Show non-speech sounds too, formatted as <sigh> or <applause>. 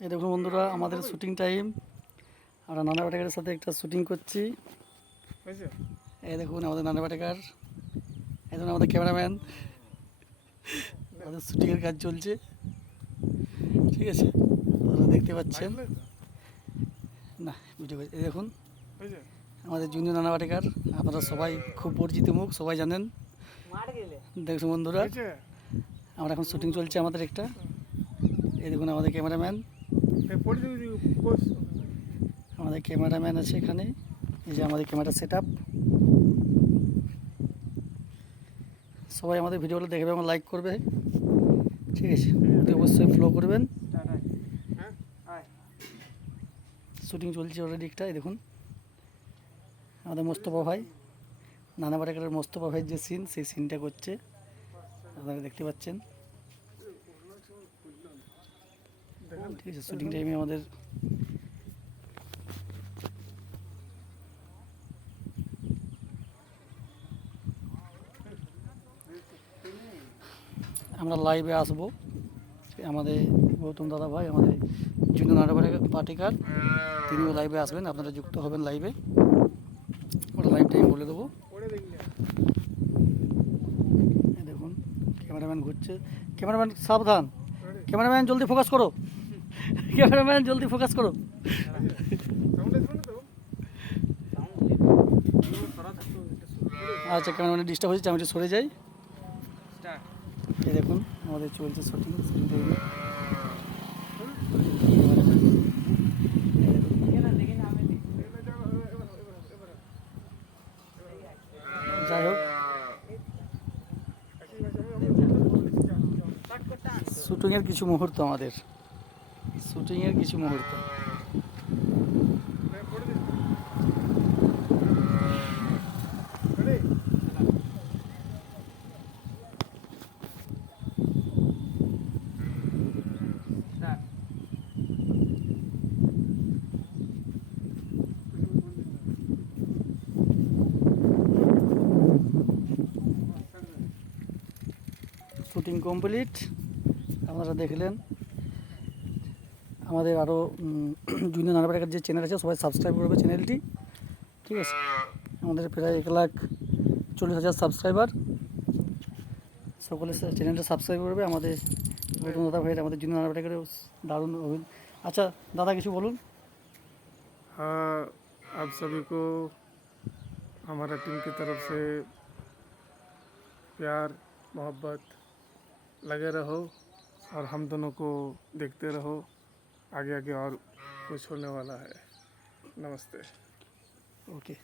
এই দেখুন বন্ধুরা আমাদের শুটিং টাইম আমরা নানা বাটাকারের সাথে একটা শুটিং করছি। এই দেখুন আমাদের নানা বাটাকার এই দেখুন আমাদের ক্যামেরাম্যান আমাদের শুটিংয়ের কাজ চলছে। ঠিক আছে? আপনারা দেখতে পাচ্ছেন? না ভিডিও। এই দেখুন। আমাদের জুনিয়র নানা বাটেকার আপনারা সবাই খুব পরিচিত মুখ সবাই জানেন। দেখুন বন্ধুরা আমরা এখন শুটিং চলছে আমাদের একটা। এই দেখুন আমাদের ক্যামেরাম্যান আমাদের ক্যামেরাম্যান আছে এখানে। এই যে আমাদের ক্যামেরা সেট আপ সবাই আমাদের ভিডিওগুলো দেখবে এবং লাইক করবে। ঠিক আছে? অবশ্যই ফলো করবেন। হ্যাঁ? শুটিং চলছে অলরেডি এই দেখুন। আমাদের মোস্তফা ভাই নানা বাটাকারের মোস্তফা ভাইয়ের যে সিন সেই সিনটা করছে। আপনারা দেখতে পাচ্ছেন। ঠিক আছে শুটিং টাইমে আমাদের। আমরা লাইভে আসব। আমাদের গৌতম দাদা ভাই, আমাদের জুনিয়র নাটক পাটিকার তিনিও লাইভে আসবেন, আপনারা যুক্ত হবেন লাইভে ওটা লাইভ টাইম বলে দেবো। দেখুন ক্যামেরাম্যান ঘুরছে। ক্যামেরাম্যান সাবধান। ক্যামেরাম্যান জলদি ফোকাস করো। ক্যামেরাম্যান, জলদি ফোকাস করো। আচ্ছা ক্যামেরাম্যান ডিস্টার্ব হয়েছে আমি সরে যাই। দেখুন, আমাদের চলছে শুটিং যাই হোক। শুটিংয়ের কিছু মুহূর্ত আমাদের। শুটিংয়ের কিছু মুহূর্ত। শুটিং কমপ্লিট আপনারা দেখলেন। আমাদের আরও <clears throat> জুনিয়র নানাবাড়িকার যে চ্যানেল আছে সবাই সাবস্ক্রাইব করবে চ্যানেলটি ঠিক আছে আমাদের প্রায় এক লাখ চল্লিশ হাজার সাবস্ক্রাইবার সকলে চ্যানেলটা সাবস্ক্রাইব করবে আমাদের গৌতম দাদা ভাইয়ের আমাদের জুনিয়র নানাবাড়িকারেও দারুণ অভিন আচ্ছা দাদা কিছু বলুন हाँ आप सभी को हमारा टीम की तरफ से प्यार मोहब्बत लगे रहो और हम दोनों को देखते रहो आगे आगे और कुछ होने वाला है। नमस्ते। ওকে